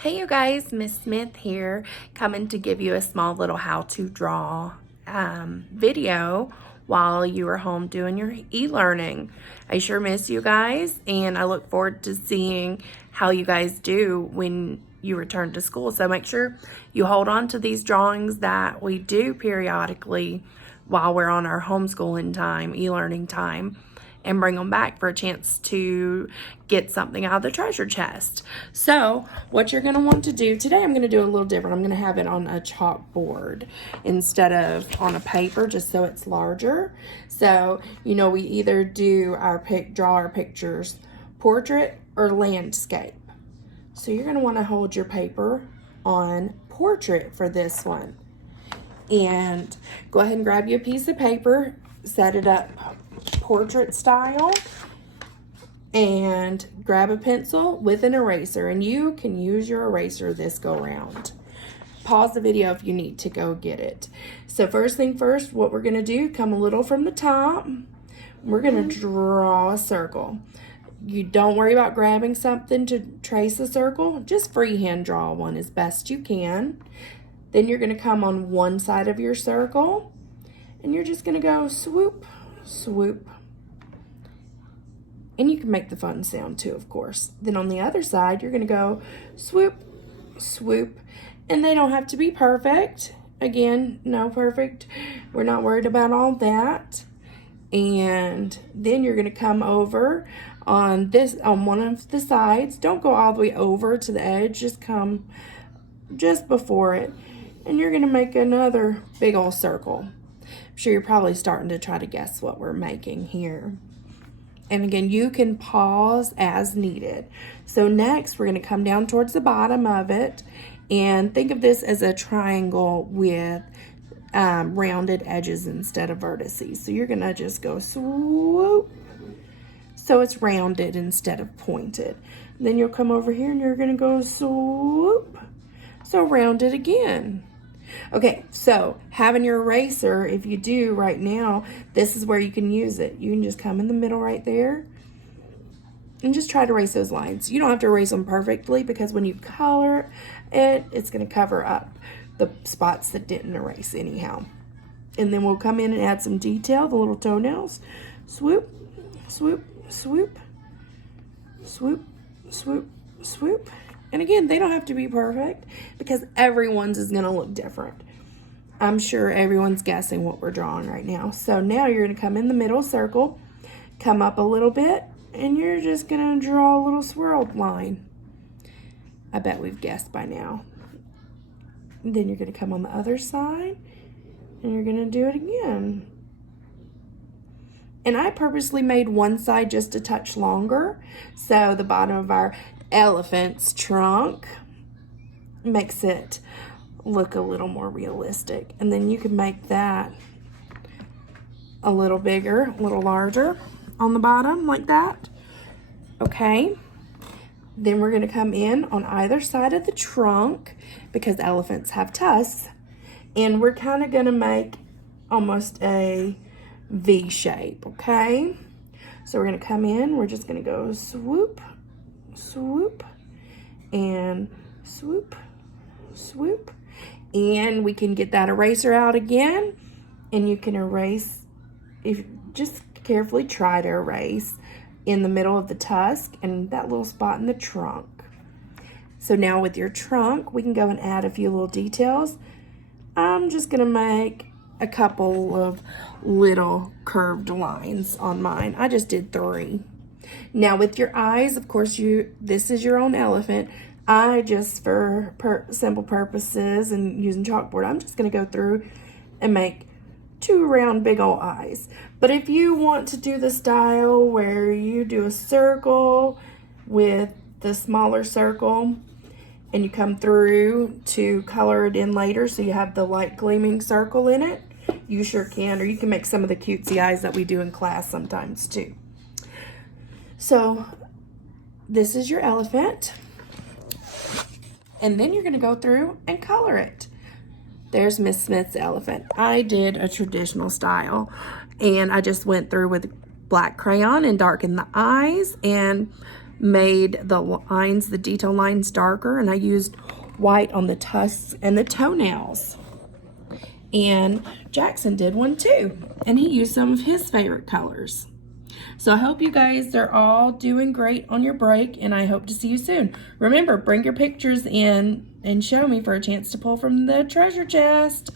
Hey you guys, Miss Smith here, coming to give you a small little how to draw video while you are home doing your e-learning. I sure miss you guys, and I look forward to seeing how you guys do when you return to school. So make sure you hold on to these drawings that we do periodically while we're on our homeschooling time, e-learning time, and bring them back for a chance to get something out of the treasure chest. So what you're going to want to do today, I'm going to do a little different. I'm going to have it on a chalkboard instead of on a paper, just so it's larger. So, you know, we either do draw our pictures portrait or landscape. So you're going to want to hold your paper on portrait for this one. And go ahead and grab you a piece of paper, set it up portrait style, and grab a pencil with an eraser, and you can use your eraser this go round. Pause the video if you need to go get it. So first thing first, what we're going to do, come a little from the top, we're going to draw a circle. You don't worry about grabbing something to trace a circle, just freehand draw one as best you can. Then you're going to come on one side of your circle, and you're just going to go swoop, swoop. And you can make the fun sound too, of course. Then on the other side, you're going to go swoop, swoop. And they don't have to be perfect. Again, no perfect. We're not worried about all that. And then you're going to come over on one of the sides. Don't go all the way over to the edge. Just come just before it. And you're going to make another big old circle. I'm sure you're probably starting to try to guess what we're making here. And again, you can pause as needed. So next, we're going to come down towards the bottom of it. And think of this as a triangle with rounded edges instead of vertices. So you're going to just go swoop. So it's rounded instead of pointed. And then you'll come over here and you're going to go swoop. So rounded again. Okay, so having your eraser, if you do right now, this is where you can use it. You can just come in the middle right there and just try to erase those lines. You don't have to erase them perfectly, because when you color it, it's going to cover up the spots that didn't erase anyhow. And then we'll come in and add some detail, the little toenails. Swoop, swoop, swoop, swoop, swoop, swoop. And again, they don't have to be perfect, because everyone's is going to look different. I'm sure everyone's guessing what we're drawing right now. So now you're going to come in the middle circle, come up a little bit, and you're just going to draw a little swirled line. I bet we've guessed by now. And then you're going to come on the other side, and you're going to do it again. And I purposely made one side just a touch longer, so the bottom of our elephant's trunk makes it look a little more realistic. And then you can make that a little bigger, a little larger on the bottom like that. Okay. Then we're going to come in on either side of the trunk, because elephants have tusks, and we're kind of going to make almost a V shape. Okay. So we're going to come in, we're just going to go swoop, swoop, and swoop, swoop. And we can get that eraser out again, and you can erase, if just carefully try to erase in the middle of the tusk and that little spot in the trunk. So now with your trunk, we can go and add a few little details. I'm just gonna make a couple of little curved lines on mine. I just did 3. Now with your eyes, of course, this is your own elephant. I just, for simple purposes and using chalkboard, I'm just going to go through and make 2 round big old eyes. But if you want to do the style where you do a circle with the smaller circle, and you come through to color it in later so you have the light gleaming circle in it, you sure can. Or you can make some of the cutesy eyes that we do in class sometimes too. So this is your elephant, and then you're going to go through and color it. There's Miss Smith's elephant. I did a traditional style, and I just went through with black crayon and darkened the eyes, and made the lines, the detail lines darker, and I used white on the tusks and the toenails. And Jackson did one too, and he used some of his favorite colors. So I hope you guys are all doing great on your break, and I hope to see you soon. Remember, bring your pictures in and show me for a chance to pull from the treasure chest.